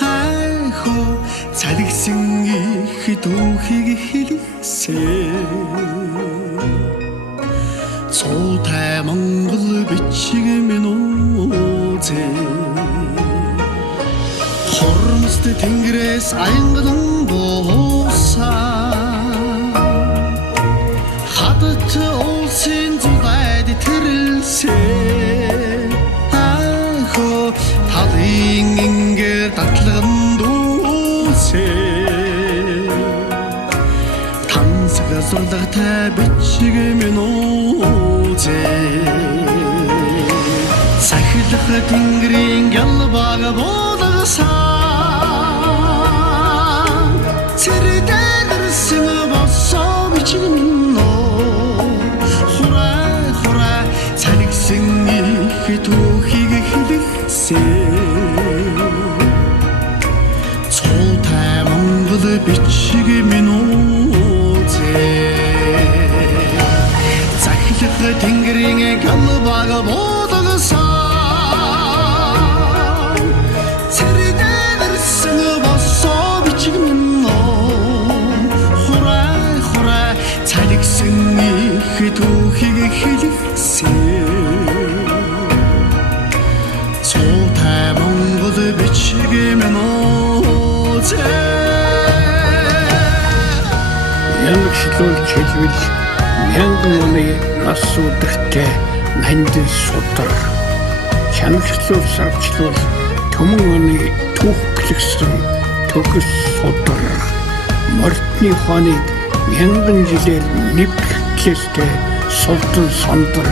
хайхо цалигсан их дүүхийг хэлээсэй цуутай Монгол бичиг минь үзээ хормост тэнгэрээс аянган буусан хадт улсын зугайд тэрэлсээ хайхо талын ингээр татлаган дүүсээ тансаг зурлагтай бичиг минь үзээ сахилах тэнгэрийн гялбаг буудагсан цэрдэрсэн босоо бичиг минь хураа цалигсан их түүхийг хэлээсэй цуутай Монгол бичиг минь үзээ захилах тэнгэрийн гялбаг буудагсан цэрдэрсэн босоо бичиг минь хураа цалигсан их түүхийг хэлээсэй цуутай Монгол бичиг минь үзээ Янг шилүүлж хэлвэл мянган оны нас өдөртэй нандин судар чанарчлуул савчлуул төмөн оны түүхлэгсэн төгс судар мордны хоныг мянган жилээр нэвтлэстэй султан сондар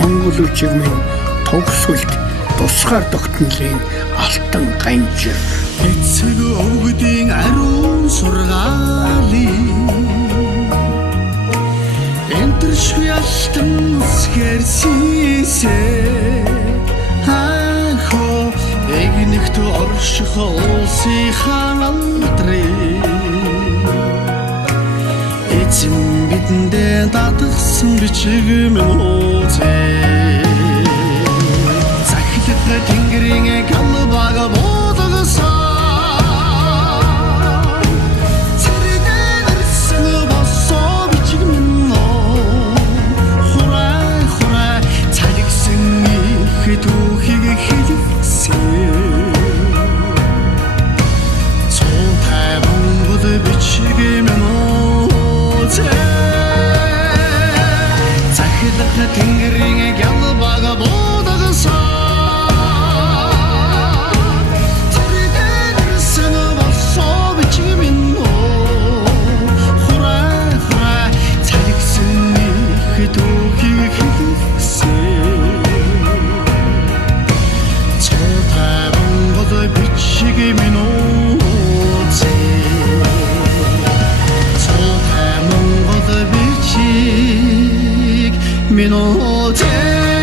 Монгол үчиг минь төгсөлд тусгаар тогтнолын алтан ганжир эцэг өвгдийн ариун сургаалын энтершгүй алтан скэрсисээ хайхо эгнэгт орших улсынхаа алдрыг эзэн бидэндээ татгсан бичиг минь үзээ захилах тэнгэрийн гялбаг буудагсан цэрдэрсэн босоо бичиг минь хураа цалигсан их түүхийг хэлээсэй цуутай Монгол бичиг минь үзээ захилах тэнгэрийн гялбаг буудагсан бичиг минь үзээ цуутай Монгол бичиг минь үзээ